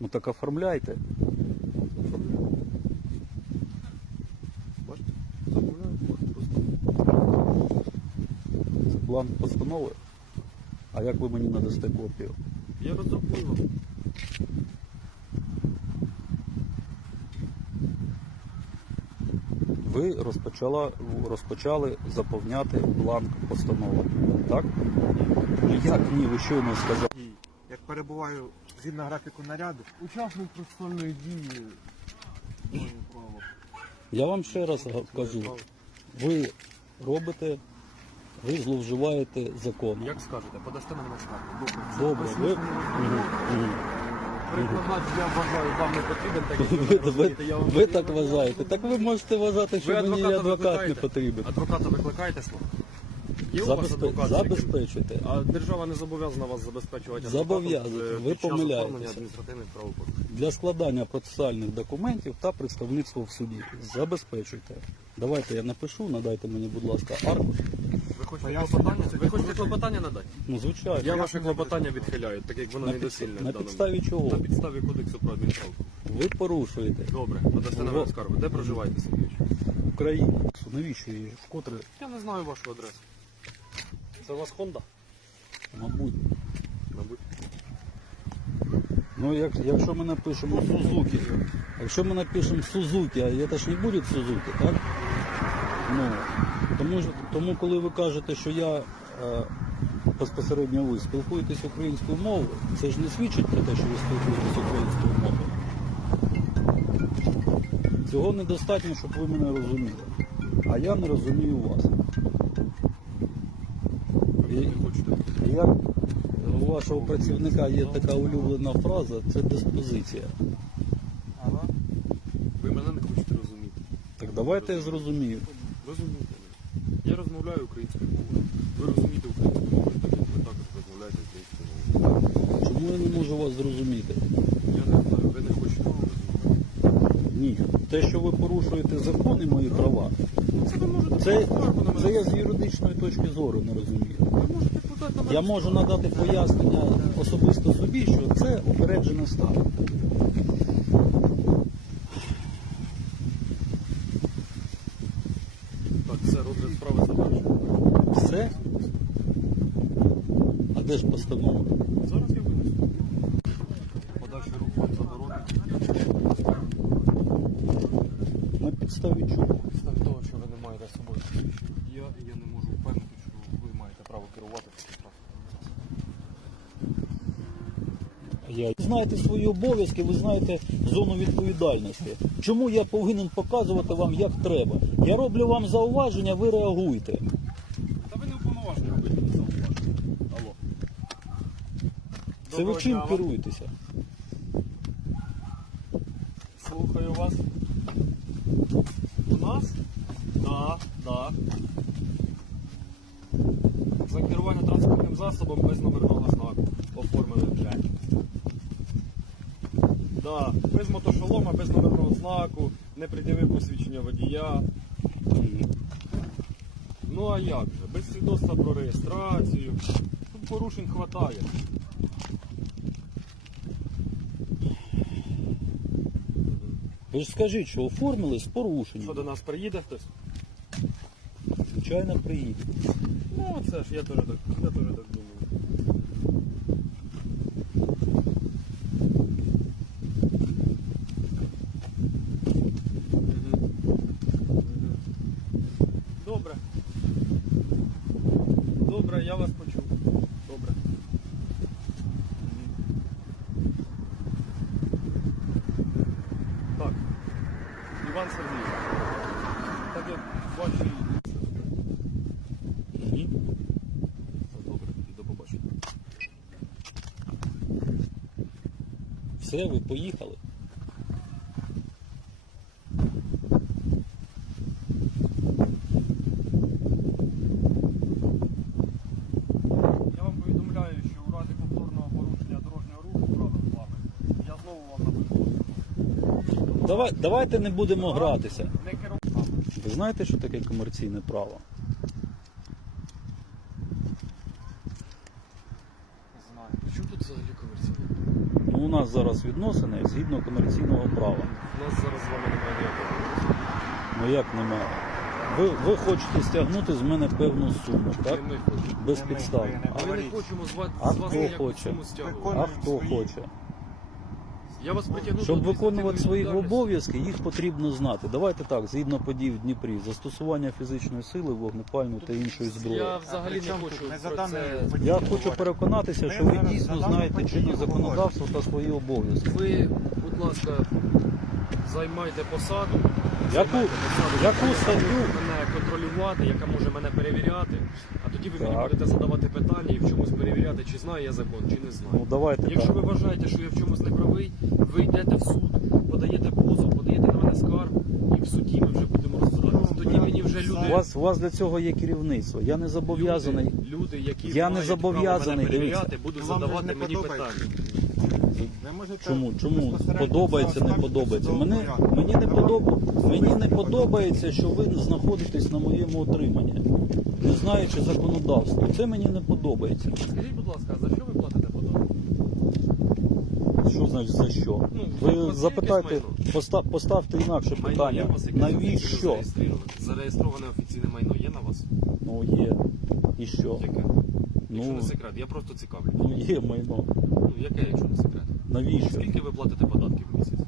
Ну так оформляйте. Бачите? Це бланк постанови. А як ви мені надасте копію? Я розрахую вам. Ви розпочала, розпочали заповняти бланк постанови. Так? Як ні, ви щойно сказали. Перебуваю згідно графіку наряду, учасник процесуальної дії маю право. Я вам ще раз кажу, ви робите, ви зловживаєте законом. Як скажете, подасте на мене скаргу. Добре, ви. Мгм, мгм. Перекладач, я вважаю, вам не потрібен, так як ви Ви, розумієте, я вам ви так вважаєте. Так ви можете вважати, що мені адвокат не викликаєте? потрібен. Адвоката викликаєте слово? Є у вас Забезпе- адвокат? з яким- Забезпечуйте. А держава не зобов'язана вас забезпечувати Зобов'язує. адвокатом, Ви е, під час помиляєтеся. адміністративних правопорушень. Для складання процесуальних документів та представництва в суді. Забезпечуйте. Давайте я напишу, надайте мені, будь ласка, аркуш. Ви хочете клопотання? Ви хочете клопотання надати? Ну, звичайно. Я ваше клопотання відхиляю, так як воно на, недоцільне. в на даному- підставі чого? На підставі кодексу про адмінправопорушення. Ви порушуєте Добре, подасте на Во- мене скаргу. Де проживаєте, Сергійович? Україну. Навіщо її? Вкотре, Я не знаю вашу адресу. Це у вас Honda? мабуть. Мабуть. Ну, як, якщо ми напишемо Сузуки, якщо ми напишемо Сузуки, а це ж не буде Сузуки, так? Ну, тому, тому коли ви кажете, що я е, безпосередньо ви спілкуєтесь українською мовою, це ж не свідчить про те, що ви спілкуєтесь українською мовою. Цього недостатньо, щоб ви мене розуміли. А я не розумію вас. Як у вашого працівника є така улюблена фраза, це диспозиція. Ага. Ви мене не хочете розуміти. Так давайте я зрозумію. Розумієте мене. Я розмовляю українською мовою. Ви розумієте українську мову, так як ви також розмовляєте українською мовою. Чому я не можу вас зрозуміти? Я не знаю, ви не хочете мене розуміти. Ні. Те, що ви порушуєте закони, мої права, Це ви можете це, скаргу на мене. це я з юридичної точки зору не розумію. Ви можете подати на мене Я можу скаргу. надати пояснення особисто собі, що це упереджений стан. Так, все, розгляд справи завершено. Все? А де ж постанова? Зараз я підставі чого? Підставі того, що ви не маєте з собою і я не можу впевнити, що ви маєте право керувати таким транспортним. Я... Ви знаєте свої обов'язки, ви знаєте зону відповідальності. Чому я повинен показувати вам, як треба? Я роблю вам зауваження, ви реагуєте. Та ви не уповноважені робити мені зауваження. Алло. Це ви Доброго чим дня вам. керуєтеся? Слухаю вас. У нас? Да, да. За керування транспортним засобом без номерного знаку. Оформили вже. Да, без мотошолома, без номерного знаку, не пред'явив посвідчення водія. Ну а як же? Без свідоцтва про реєстрацію. Тут порушень хватає. Ви ж скажіть, що оформили з Що до нас приїде хтось? Звичайно, приїде. Ну, це ж я теж так, я теж так думаю. Мгм. Мгм. Добре. Добре, я вас почув. Добре. Мгм. Так. Іван Сергійович. Так як ваші Ні. Все добре, і до побачення. Все, ви поїхали. Я вам повідомляю, що у разі повторного порушення дорожнього руху правил з вами, я знову вам напишу. Давай, давайте не будемо гратися. Не. Ви знаєте, що таке комерційне право? Немає. Що тут взагалі комерційне? Ну, у нас зараз відносини згідно комерційного права. У нас зараз з вами немає ніякого. Ну як немає? Ви, ви хочете стягнути з мене певну суму, так? Не хочемо. Без підстав. А ми не хочемо хочемо вас, А з вас хто ніяку хоче? суму стягувати. А хто хоче? Я вас притягну Щоб до виконувати свої обов'язки, їх потрібно знати. Давайте так, згідно подій в Дніпрі, застосування фізичної сили, вогнепальної та іншої зброї. Я взагалі не хочу не за про даною це. Я хочу переконатися, що ви зараз дійсно знаєте подію чинне законодавство та свої обов'язки. Ви, будь ласка, займайте посаду. Яку- Займайте посаду, яку яка статтю? мене контролювати, яка може мене перевіряти. А тоді ви мені Так. будете задавати питання і в чомусь перевіряти, чи знаю я закон, чи не знаю. Ну давайте Якщо так. ви вважаєте, що я в чомусь не правий, ви йдете в суд, подаєте позов, подаєте на мене скаргу, і в суді ми вже будемо розбиратися. Тоді мені вже люди, У вас, у вас для цього є керівництво. Я не зобов'язаний. люди, люди, які Я не мають зобов'язаний, право мене перевіряти, будуть Ну, вам задавати не мені подобається. питання. Ви можете Чому? Чому безпосередньо подобається, не подобається? оскаржити Мені, не подоб... Вам мені не подобається, що ви знаходитесь на моєму отриманні, не знаючи законодавство. Це мені не подобається. Скажіть, будь ласка, а за що ви платите податок? Що значить за що? Ну, Ви запитайте, якесь поста- поставте інакше питання. вас Навіщо? зареєстроване? Зареєстроване офіційне майно є на вас? Ну є. І що? Яке? Якщо Ну, не секрет, я просто цікавлюсь. ну є майно. Ну, яке, якщо не секрет? Навіщо? Скільки ви платите податків в місяць?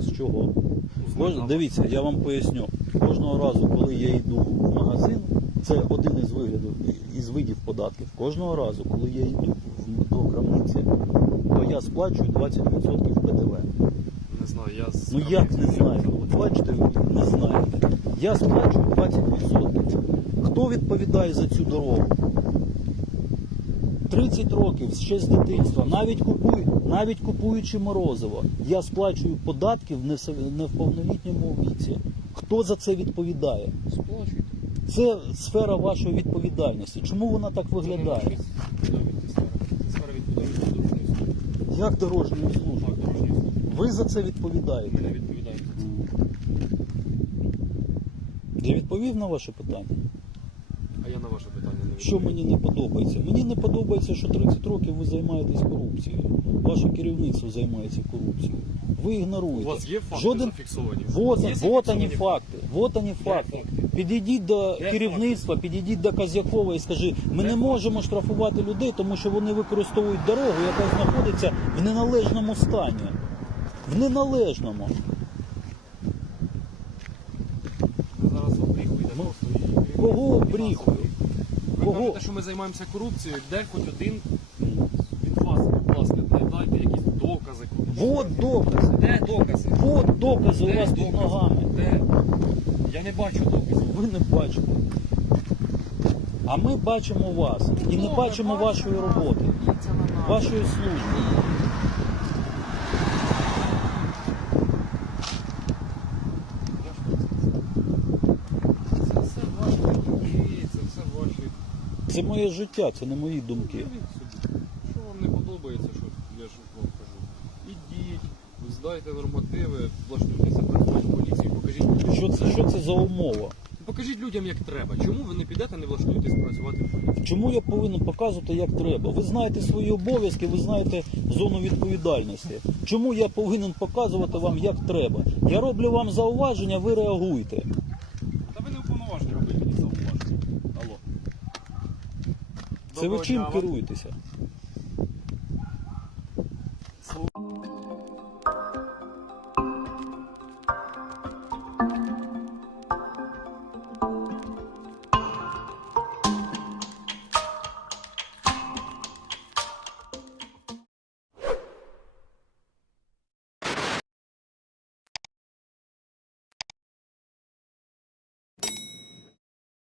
З чого? Ну, Кож... Дивіться, я вам поясню. Кожного разу, коли я йду в магазин, це один із виглядів із видів податків. Кожного разу, коли я йду в- до крамниці, то я сплачую 20% ПДВ. Не знаю, я з Ну як не знаю? бачите, не знаєте. Я сплачую 20%. Хто відповідає за цю дорогу? 30 років ще з дитинства, навіть купую, навіть купуючи морозиво, я сплачую податки в неповнолітньому віці. Хто за це відповідає? Сплачуйте. Це сфера вашої відповідальності. Чому вона так виглядає? сфера. Це сфера відповідальності дорожньої служби. Як дорожньої служби? Ви за це Ми відповідаєте. не відповідаємо за це. Я відповів на ваше питання. А я на ваше питання не. Що мені не подобається? Мені не подобається, що 30 років ви займаєтесь корупцією. Ваше керівництво займається корупцією. Ви У ігноруєте. вас є факти Жоден... зафіксовані? У Вот, є вот зафіксовані они факти. Вот они факти. факти? Підійдіть до Де керівництва, підійдіть до Козякова і скажи, ми Де не можемо штрафувати людей, тому що вони використовують дорогу, яка знаходиться в неналежному стані. В неналежному. Ви зараз обріхуєте просто і... кого обріхую? Ви кажете, що ми займаємося корупцією, де хоч один від вас, будь ласка, не дайте якісь докази. Вот докази. Де докази? Вот докази у Де вас під докази? ногами. Де? Я не бачу доказів. Ви не бачите. А ми бачимо вас і не Ну, бачимо вашої роботи, вашої служби. Я ж вам сказав. Це все ваші думки, це все ваші. Це моє життя, це не мої думки. Що вам не подобається, що я ж вам кажу. Ідіть, здайте нормативи, влаштуйтеся працювати в поліції, покажіть. Що це, що це за умова? Покажіть людям, як треба. Чому ви не підете, не влаштуєтесь працювати в поліції? Чому я повинен показувати, як треба? Ви знаєте свої обов'язки, ви знаєте зону відповідальності. Чому я повинен показувати вам, як треба? Я роблю вам зауваження, ви реагуєте. Та ви не уповноважені робити мені зауваження. Алло. Це ви чим керуєтеся?